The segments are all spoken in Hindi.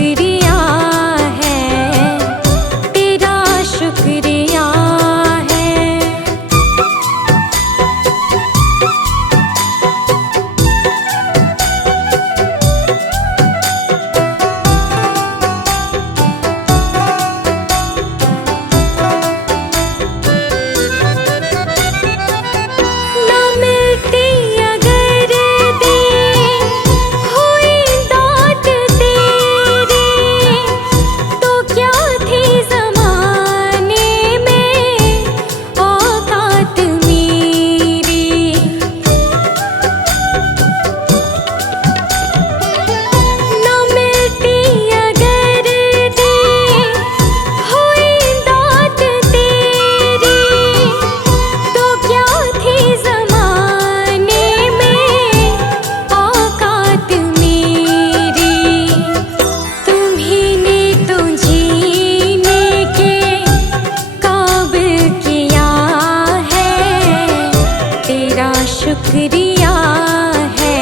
शुक्रिया है, तेरा शुक्रिया है। ना मिलती अगर दी हुई दात तेरी, तो क्या थी ज़माने में औकात मेरी। ना मिलती अगर दी हुई दात तेरी, तो क्या थी ज़माने में औकात मेरी। तुम्हीं ने तो जीने के काबिल किया है, तेरा शुक्रिया है,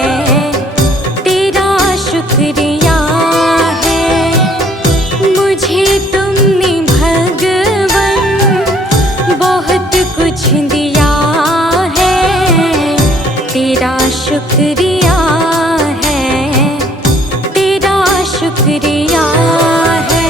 तेरा शुक्रिया है। मुझे तुमने भगवन बहुत कुछ दिया है, तेरा शुक्रिया है, तेरा शुक्रिया है।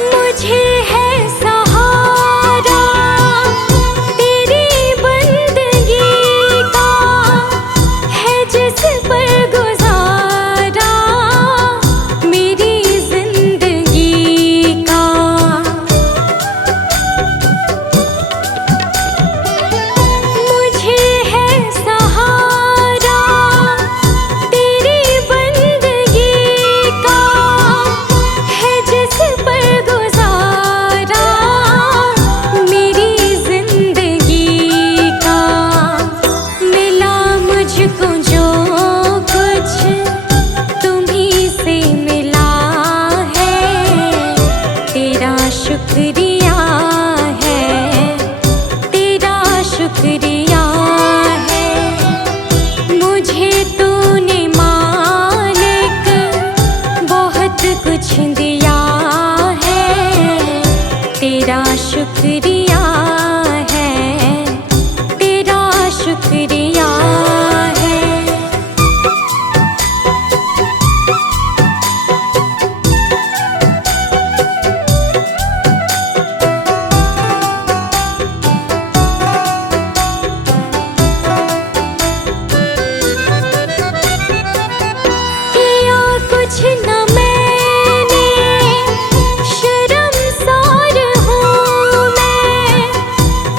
मुझे है सहारा तेरी बंदगी का, है जिस पर गुजारा मेरी जिंदगी का। मुझे है सहारा तेरी बंदगी का, है जिस पर गुजारा मेरी जिंदगी का। मिला मुझको जो कुछ तुम्हीं से मिला है, तेरा शुक्रिया है, तेरा शुक्रिया है। मुझे तूने मालिक बहुत कुछ दिया है, तेरा शुक्रिया है, तेरा शुक्रिया है। किया कुछ न मैंने, शर्मसार हूँ मैं,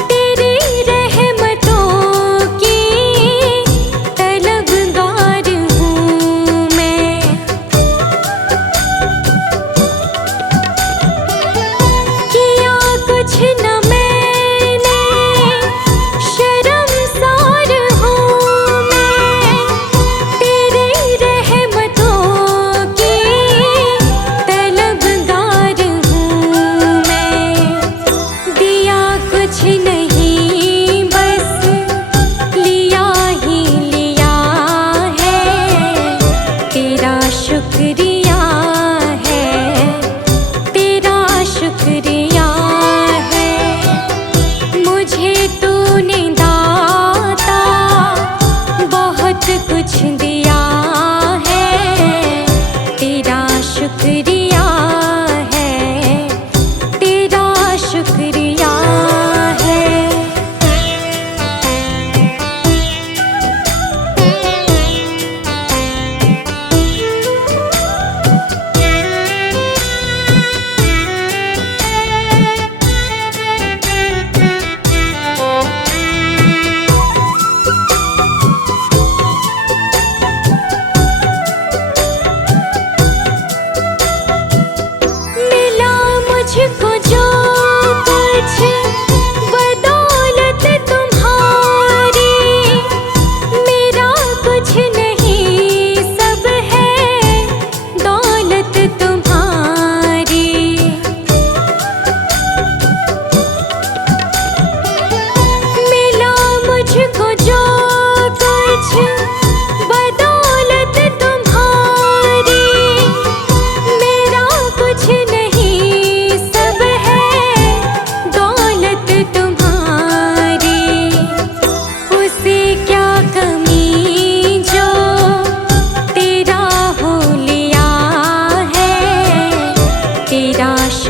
तेरी रहमतों की तलबगार हूँ मैं। किया कुछ न मैंने, शर्मसार हूँ मैं, तेरी रहमतों की तलबगार हूँ मैं। दिया कुछ नहीं बस लिया ही लिया है, तेरा शुक्रिया है, तेरा शुक्रिया है। मुझे तूने दाता बहुत कुछ दिया है, तेरा शुक्रिया है, तेरा शुक्रिया है। मुझको जो कुछ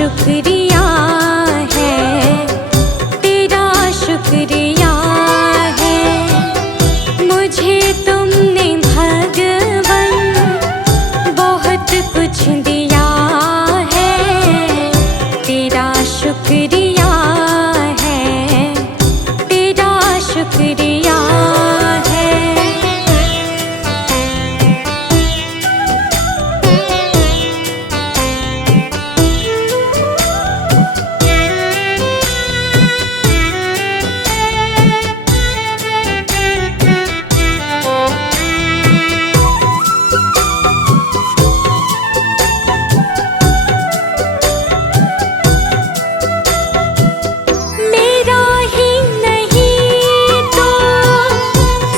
शुक्रिया है, तेरा शुक्रिया है। मुझे तुमने भगवन बहुत कुछ दिया है, तेरा शुक्रिया है, तेरा शुक्रिया है। मेरा ही नहीं तो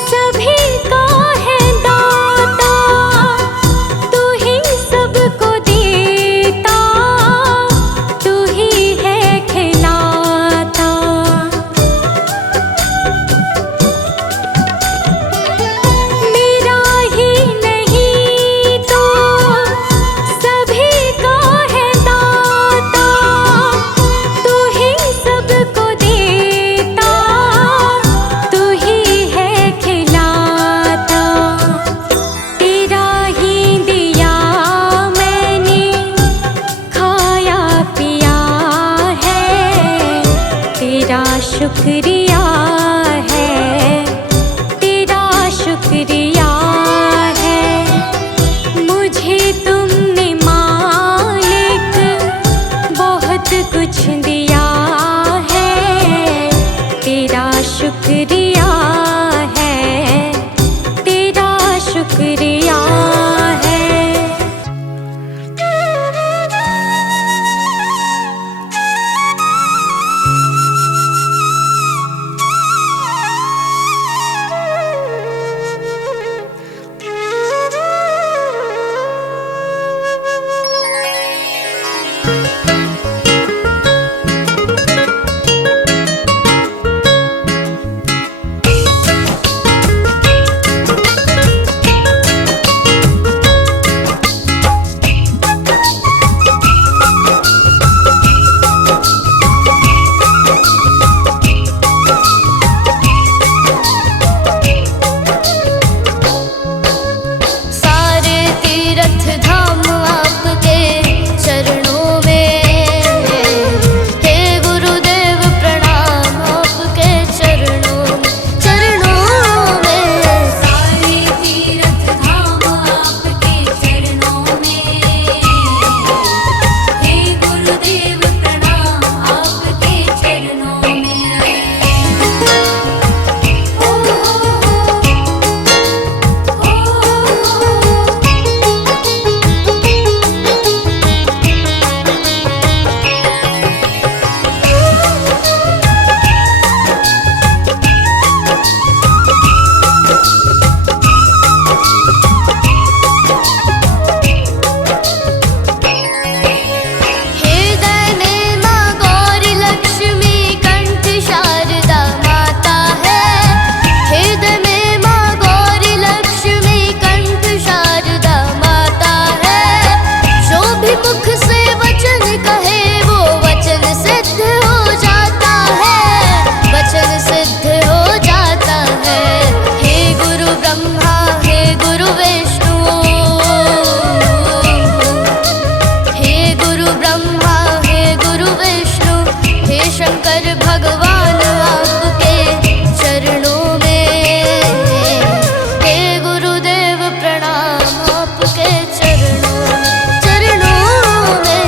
सभी का है दाता, तू ही सबको देता, तू ही है खिलाता। मेरा ही नहीं तो सभी का है दाता, तू ही सबको देता, तू ही है खिलाता। तेरा ही दिया मैंने खाया पिया है, तेरा शुक्रिया है, तेरा शुक्रिया है। मुझे तुमने मालिक बहुत कुछ दिया है, तेरा शुक्रिया है, तेरा शुक्रिया है। सारे तीर्थ धाम आपके चरणों में, हे गुरुदेव प्रणाम आपके चरणों में। सारे तीर्थ धाम आपके चरणों में, हे गुरुदेव प्रणाम आपके चरणों में। हृदय में माँ गौरी लक्ष्मी कंठ शारदा माता है, हृदय में माँ गौरी लक्ष्मी कंठ शारदा माता है। जो भी मुख से वचन कहे वो वचन सिद्ध हो जाता है, वचन सिद्ध हो जाता है। हे गुरु ब्रह्मा हे गुरु विष्णु, हे गुरु ब्रह्मा हे गुरु विष्णु, हे शंकर भगवान आपके चरणों में, हे गुरुदेव प्रणाम आपके चरणों में।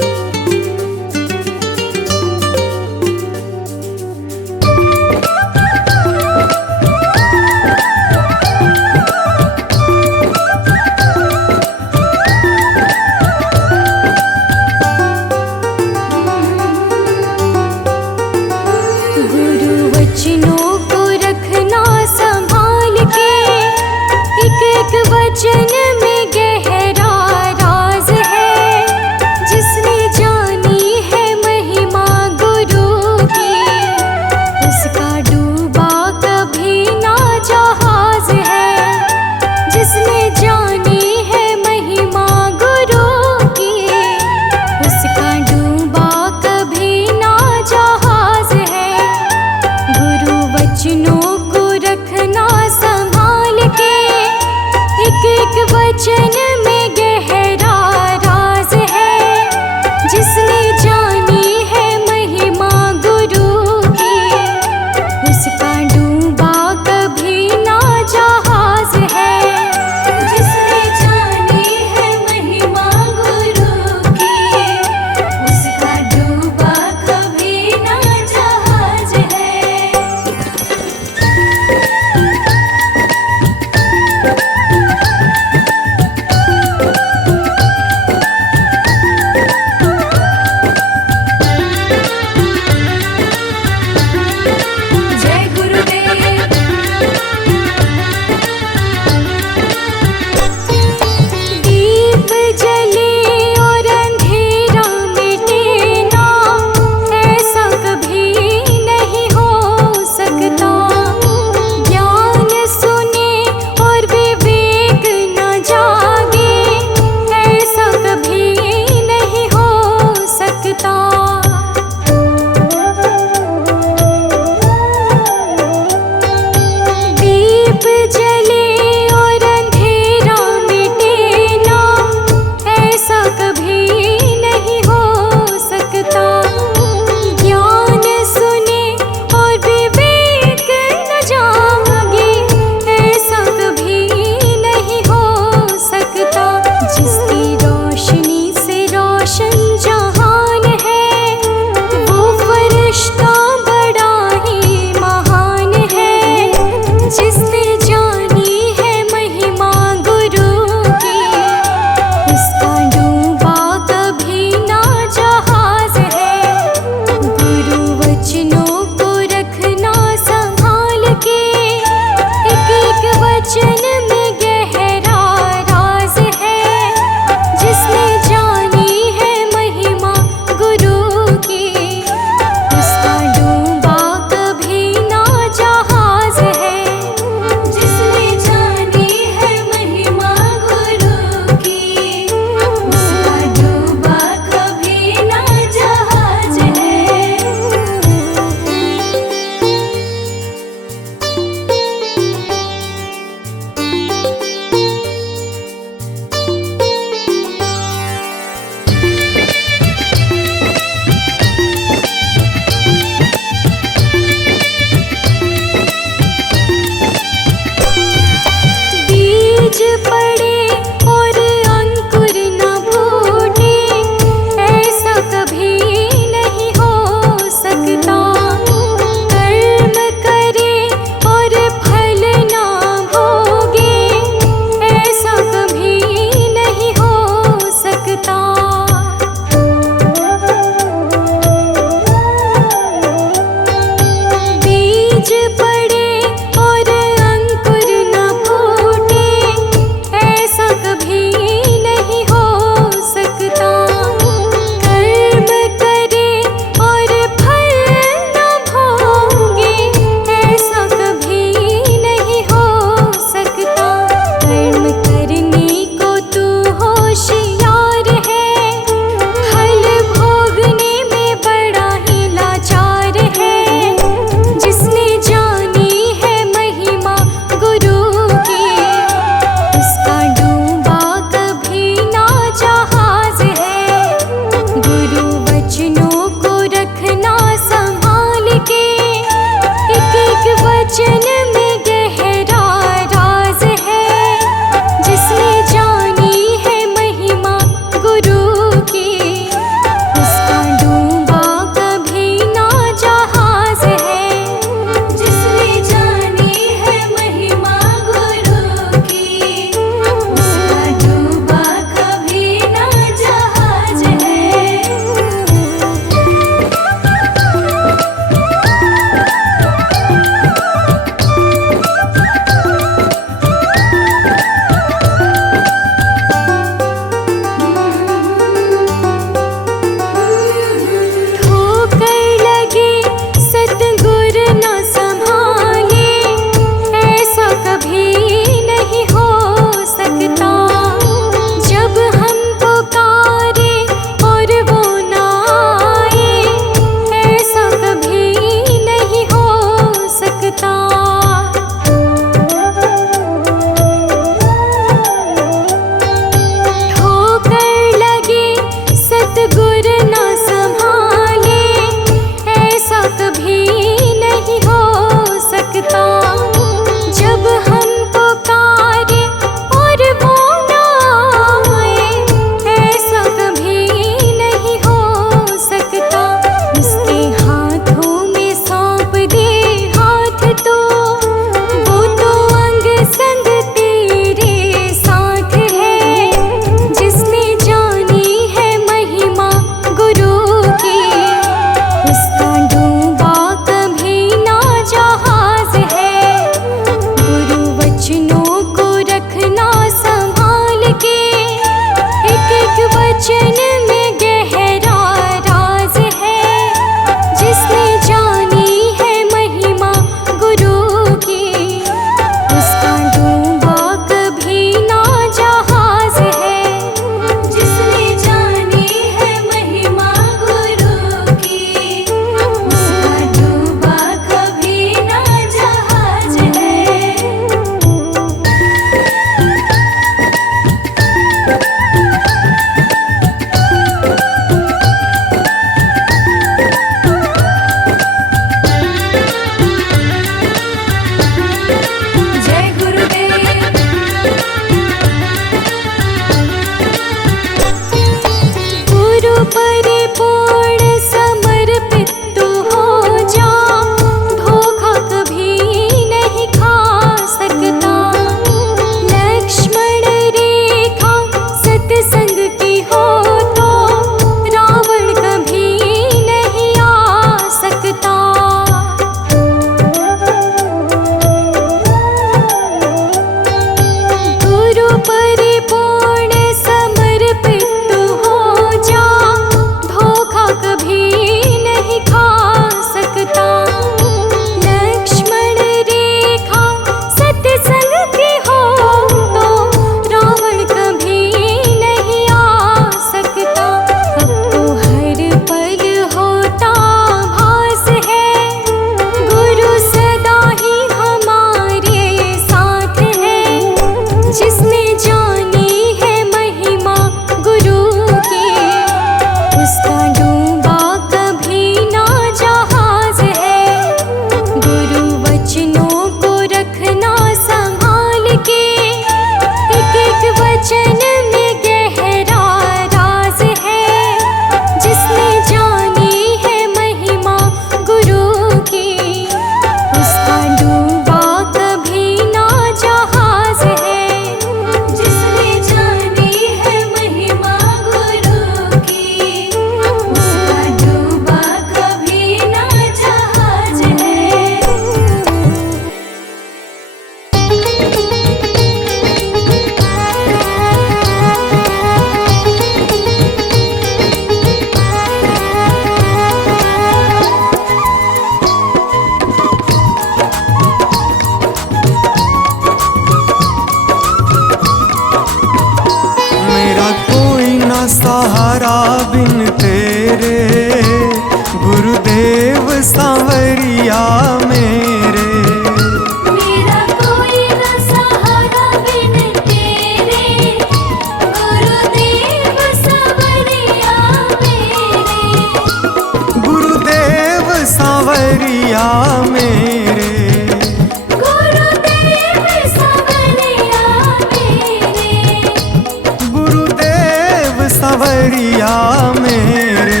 सांवरिया मेरे।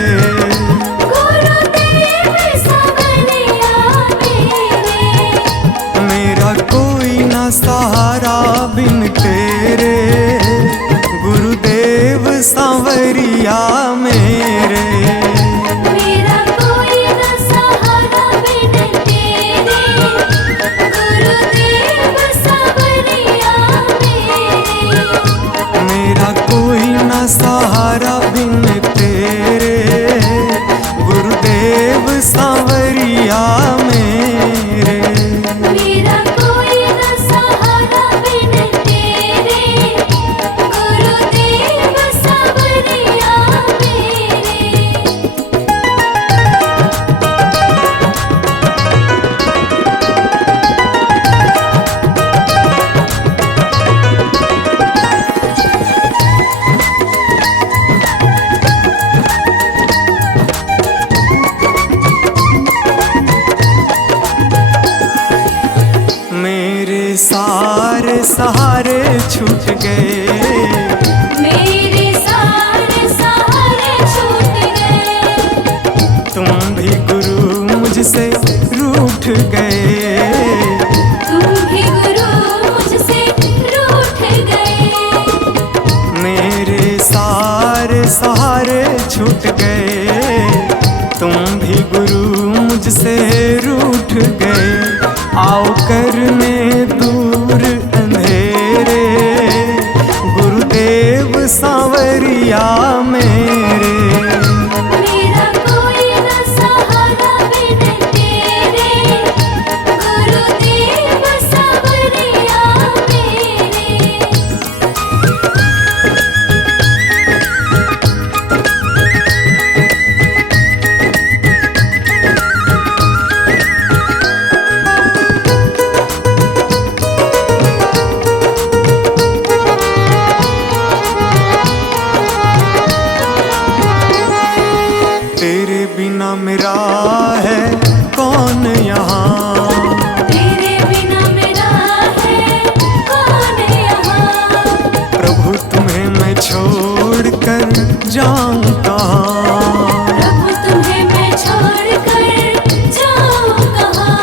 गुरुदेव सांवरिया मेरे, मेरा कोई ना सहारा बिन तेरे, गुरुदेव सांवरिया मेरे। मेरा कोई न सहारा बिन तेरे, गुरुदेव सांवरिया मेरे। मेरा कोई ना सहारा बिन तेरे, गुरुदेव सांवरिया मेरे। मेरा कोई न सहारा बिन तेरे, गुरुदेव सांवरिया मेरे। मेरे सारे सहारे छूट गए, मेरे सारे सहारे छूट गए। तुम भी गुरु मुझसे रूठ गए। तुम भी गुरु मुझसे रूठ गए। मेरे सारे सहारे छूट गए, तुम भी गुरु मुझसे रूठ गए। आओ करने दूर अंधेरे, गुरुदेव सांवरिया मेरे। मेरा कोई न सहारा बिन तेरे, गुरुदेव सांवरिया मेरे। तेरे बिना मेरा है कौन यहाँ, तेरे बिना मेरा है कौन यहाँ। प्रभु तुम्हें मैं छोड़ कर जाऊं कहाँ। प्रभु तुम्हें मैं छोड़ कर जाऊं कहाँ।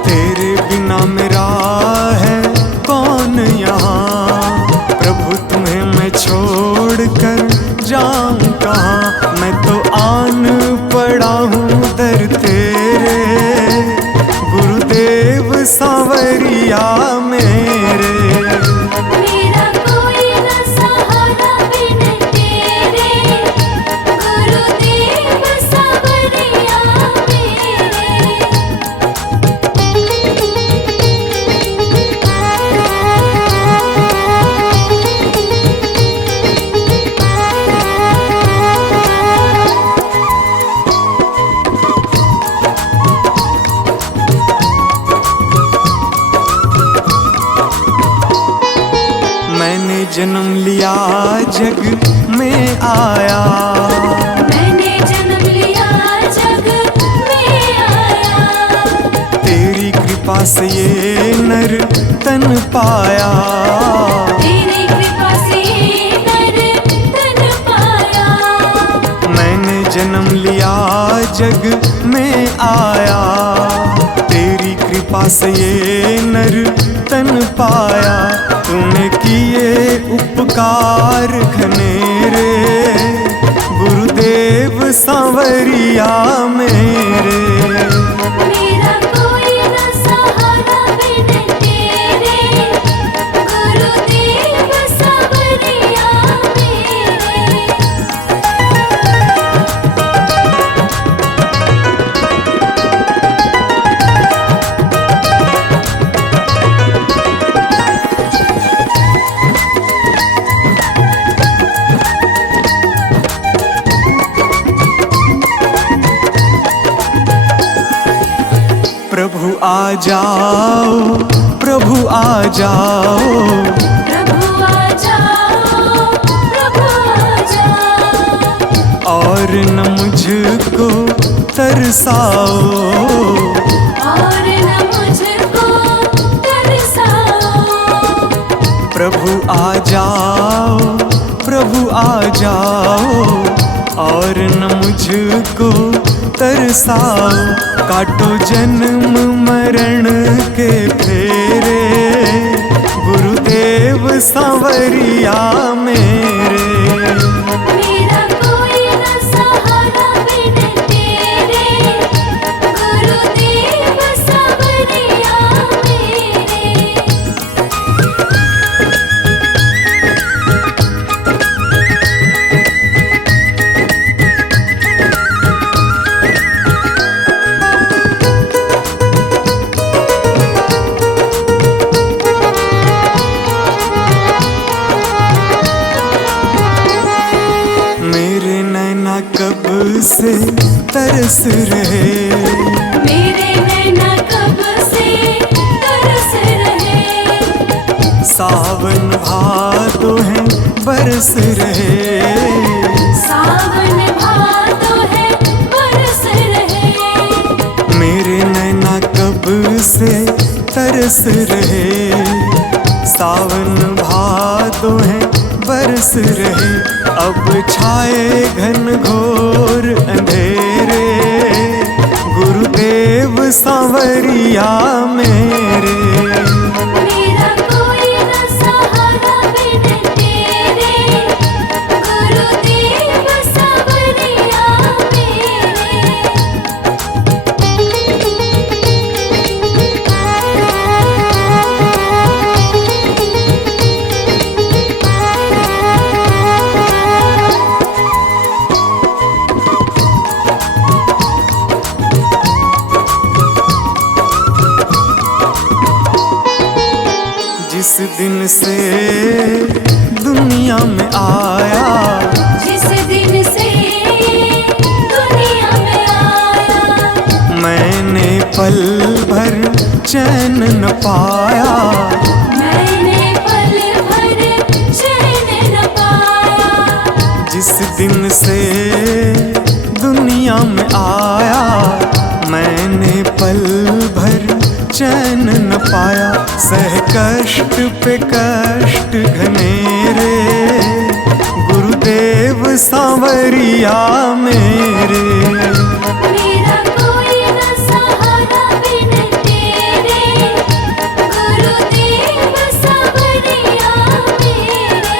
तेरे बिना मेरा है कौन यहाँ, प्रभु तुम्हें मैं छोड़ कर जाऊं कहाँ। मैं तो आन पड़ा हूँ दर तेरे, गुरुदेव सांवरिया मेरे। मेरा कोई न सहारा बिन तेरे, गुरुदेव सांवरिया मेरे। मैंने जन्म लिया जग में आया, मैंने जन्म लिया जग में आया। तेरी कृपा से ये नर तन पाया। तेरी कृपा से नर तन पाया। मैंने जन्म लिया जग में आया, तेरी कृपा से ये नर तन पाया। तूने किए उपकार घनेरे, गुरुदेव सांवरिया मेरे। मेरा कोई न सहारा बिन तेरे, गुरुदेव सांवरिया मेरे। प्रभु आ जाओ, प्रभु आ जाओ, प्रभु आ जाओ, प्रभु आ जाओ। और न मुझको तरसाओ, और न मुझको तरसाओ। प्रभु आ जाओ, प्रभु आ जाओ और न मुझको तरसाओ। काटो जन्म मरण के फेरे, गुरुदेव सांवरिया मेरे। मेरा कोई न सहारा बिन तेरे, गुरुदेव सांवरिया मेरे। मेरे नैना कब से तरस रहे, मेरे नैना कब से तरस रहे। सावन भादो है बरस रहे, सावन भादो है बरस रहे। मेरे नैना कब से तरस रहे, सावन भादो है बरस रहे। अब छाए घन घोर अंधेरे, गुरुदेव सांवरिया मेरे। मेरा कोई न सहारा बिन तेरे, गुरुदेव सांवरिया जिस दिन से दुनिया में आया, जिस दिन से दुनिया में आया। मैंने पल भर चैन न पाया, मैंने पल भर चैन न पाया। जिस दिन से दुनिया में आया, मैंने पल भर चैन न पाया। सह कष्ट पे कष्ट घनेरे, गुरुदेव सांवरिया मेरे। मेरा कोई न सहारा बिन तेरे, गुरुदेव सांवरिया मेरे।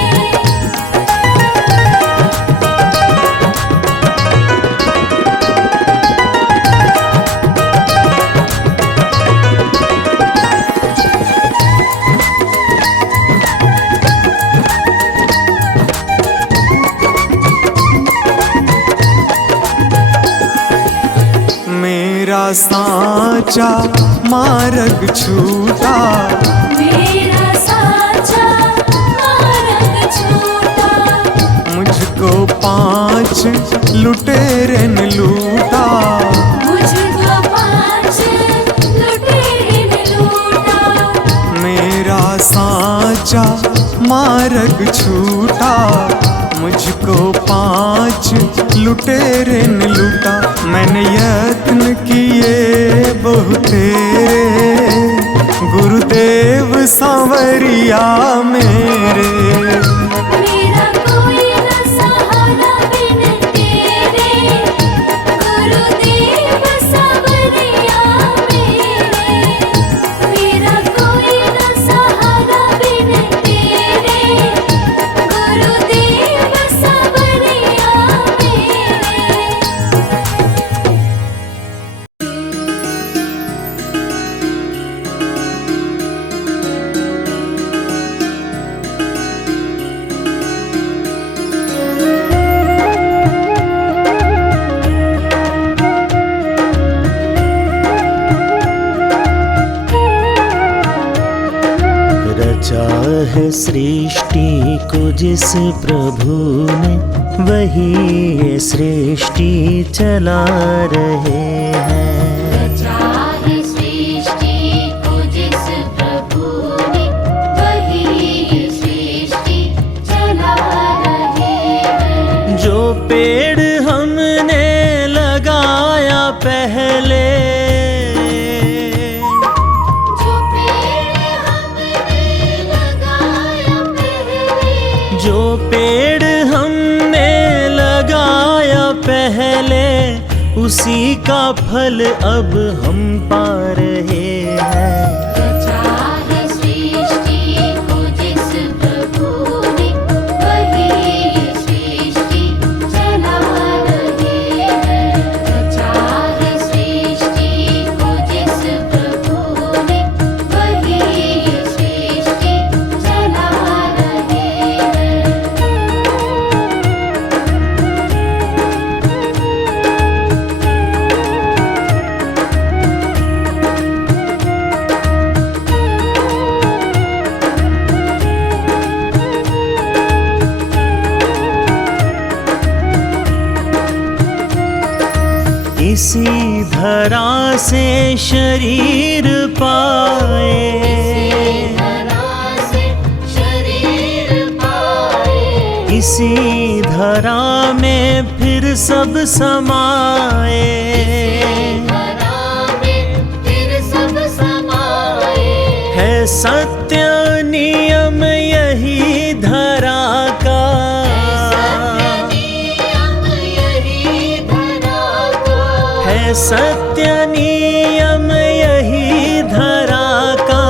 मेरा सांचा मार्ग छूटा, मेरा साचा मार्ग छूटा। मुझको 5 लुटेरे ने लूटा, मुझको 5 लुटेरे ने लूटा। मेरा सांचा मार्ग छूटा, मुझको 5 लुटेरे ने लूटा। मैंने यत्न किए बहुतेरे, गुरुदेव सांवरिया मेरे। मेरा कोई न सहारा बिन तेरे, गुरुदेव सांवरिया मेरे। मेरा कोई न सहारा बिन तेरे, गुरुदेव सांवरिया मेरे। रचा है सृष्टि को जिस प्रभु ने, वही ये सृष्टि चला रहे हैं। रचा है सृष्टि को जिस प्रभु ने, वही ये सृष्टि चला रहे हैं। जो पेड़ हमने लगाया पहले, जो पेड़ हमने लगाया पहले, जो पेड़ हम पहले उसी का फल अब हम पा रहे हैं। रचा है सृष्टि को जिस प्रभु ने, वही ये सृष्टि चला रहे हैं। रचा है सृष्टि को जिस प्रभु ने, वही ये सृष्टि चला रहे हैं। इसी धरा से शरीर पाए, धरा से शरीर पाए, इसी धरा में फिर सब समाए। धरा में फिर सब समाए। है सत्य नियम यही धरा का, नियम यही धरा का, है सत्य नियम यही धरा का।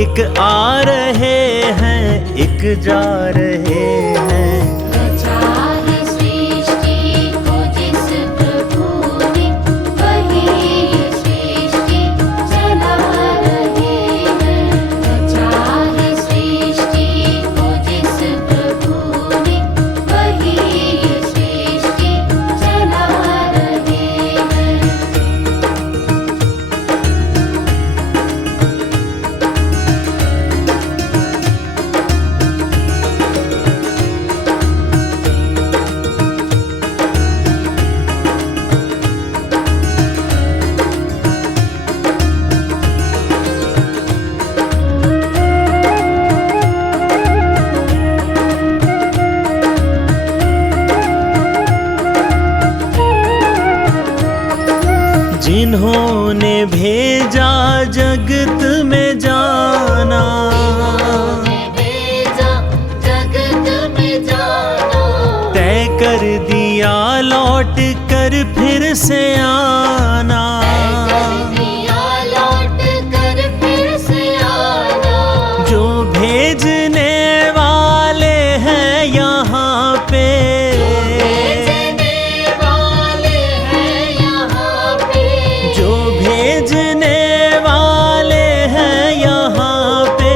एक आ रहे हैं, एक जा रहे हैं। रचा है सृष्टि को जिस प्रभु ने, वही ये सृष्टि चला रहे हैं। रचा है सृष्टि को जिस प्रभु ने, वही ये सृष्टि चला रहे हैं। जिन्होंने भेजा जगत में जाना, भेजा जगत में जाना, तय कर दिया लौट कर फिर से आना। दिया लौट कर फिर से आना। जो भेजने वाले हैं यहाँ पे, भेजने वाले हैं यहाँ पे, जो भेजने वाले हैं यहाँ पे,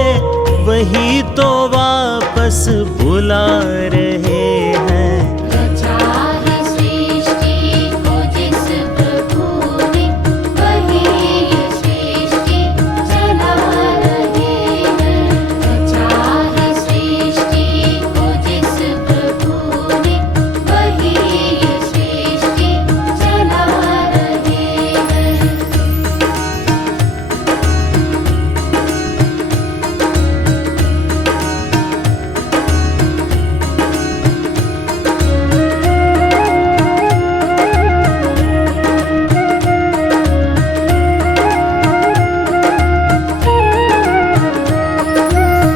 वही तो वापस बुला रहे हैं। रचा है सृष्टि को जिस प्रभु ने, वही ये सृष्टि चला रहे हैं। रचा है सृष्टि को जिस प्रभु ने, वही ये सृष्टि चला रहे हैं।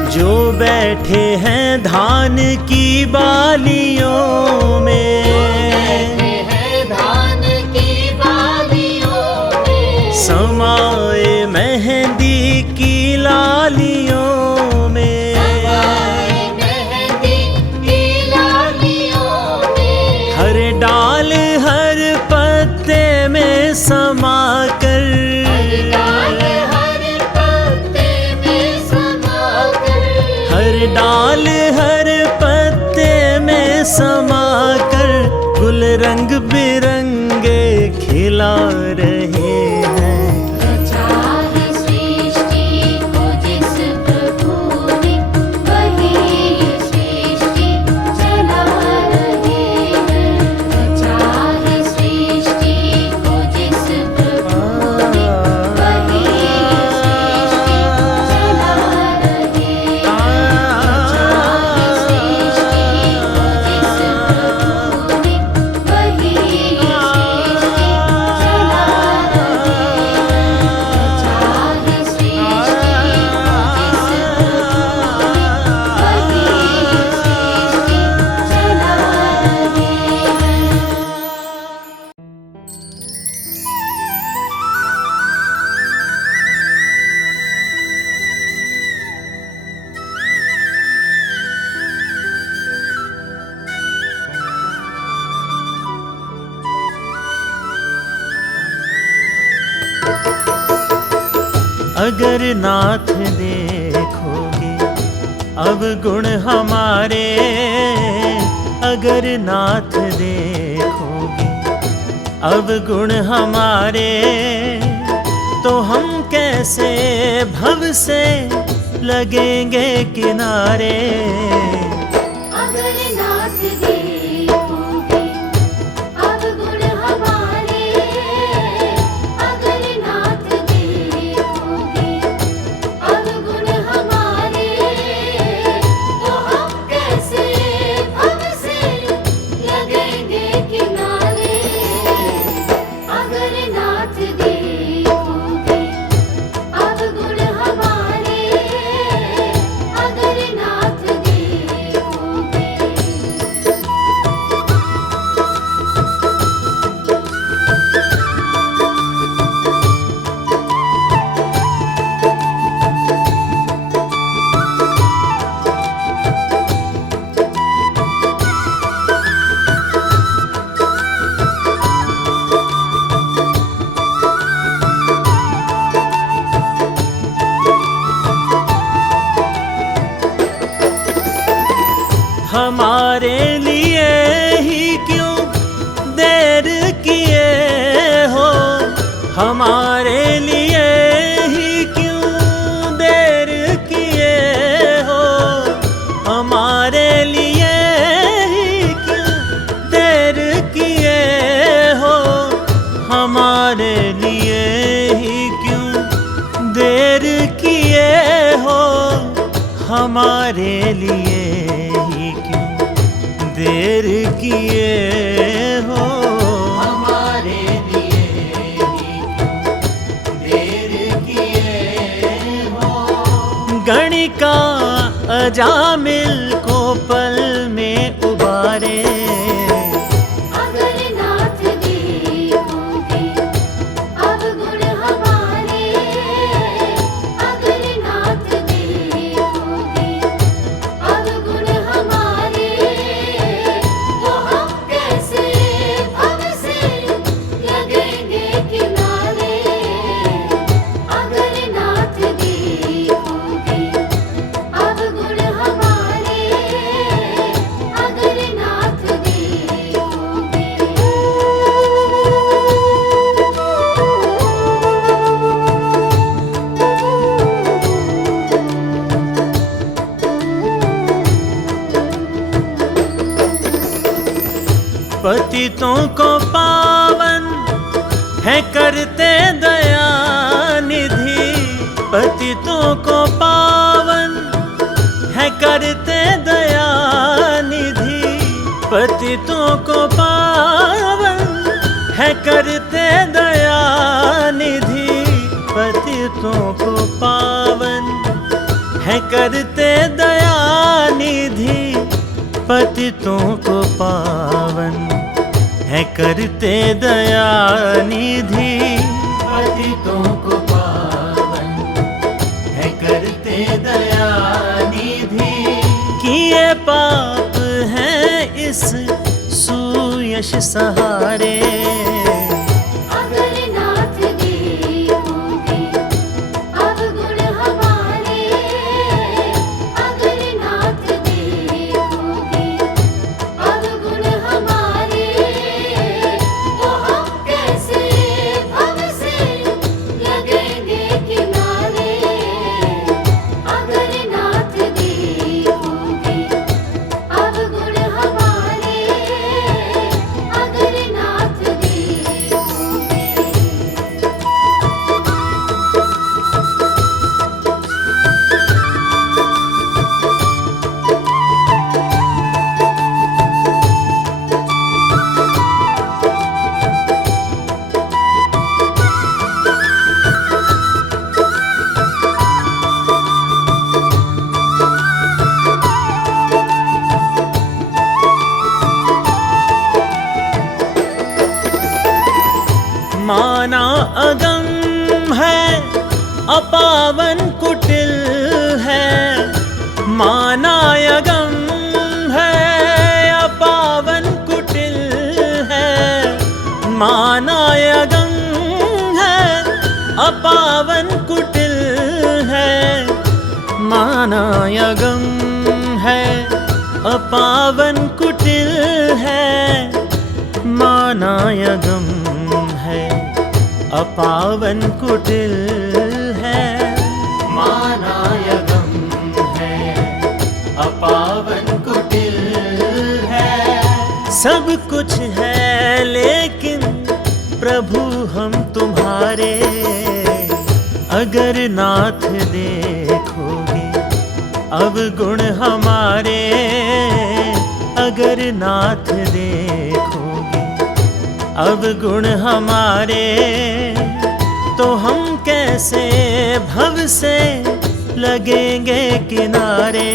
जो बैठे हैं धान की बालियों में, है धान की बालियों में, समाए मेहंदी की लालियों में। मेहंदी की लालियों में, हर डाल हर पत्ते में समा कर, डाल हर पत्ते में समा कर, हर डाल हर पत्ते में समा कर, गुल रंग बिरंगे खिला रहे हैं। रचा है सृष्टि को जिस प्रभु ने, वही ये सृष्टि चला रहे हैं। रचा है सृष्टि को जिस प्रभु ने, वही ये सृष्टि चला रहे हैं। रचा है सृष्टि को जिस प्रभु ने, वही ये सृष्टि चला रहे हैं। अगर नाथ देखोगे अवगुण हमारे, अगर नाथ देखोगे अवगुण हमारे, तो हम कैसे भव से लगेंगे किनारे। अगर नाथ देखोगे अवगुण हमारे, अगर नाथ देखोगे अवगुण हमारे, तो हम कैसे भव से लगेंगे किनारे। अगर नाथ देखोगे अवगुण हमारे, अगर नाथ देखोगे। हमारे लिए ही क्यों देर किए हो, हमारे लिए ही क्यों देर किए हो, हमारे लिए ही क्यों देर किए हो, हमारे लिए ही क्यों देर किए हो, हमारे लिए ही क्यों देर किए हो, हमारे लिए ही क्यों देर किए हो। गणिका अजामिल को पल में उबारे, अगर नाथ देखोगे अवगुण हमारे, अगर नाथ देखोगे अवगुण हमारे, तो हम कैसे भव से लगेंगे किनारे। अगर नाथ देखोगे अवगुण हमारे, अगर नाथ देखोगे। पतितों को पावन है करते दया निधि, पतितों को पावन है करते दया निधि, पतितों को पावन है करते दया निधि, पतितों को पावन है करते दया निधि, पतितों को पावन है करते दया निधि, पतितों को पावन है करते दया निधि। किए पाप हैं इस सुयश सहारे, अगर नाथ देखोगे अवगुण हमारे, अगर नाथ देखोगे अवगुण हमारे, तो हम कैसे भव से लगेंगे किनारे। अगर नाथ देखोगे अवगुण हमारे, अगर नाथ देखोगे। माना अगम है अपावन कुटिल है, माना अगम है अपावन कुटिल है, माना अगम है अपावन कुटिल मानायगम है, अपावन कुटिल है। मानायगम है, अपावन कुटिल है। मानायगम है, अपावन कुटिल है। सब कुछ है लेकिन प्रभु हम तुम्हारे, अगर नाथ देखोगे अवगुण हमारे। अगर नाथ देखोगे अवगुण हमारे, तो हम कैसे भव से लगेंगे किनारे।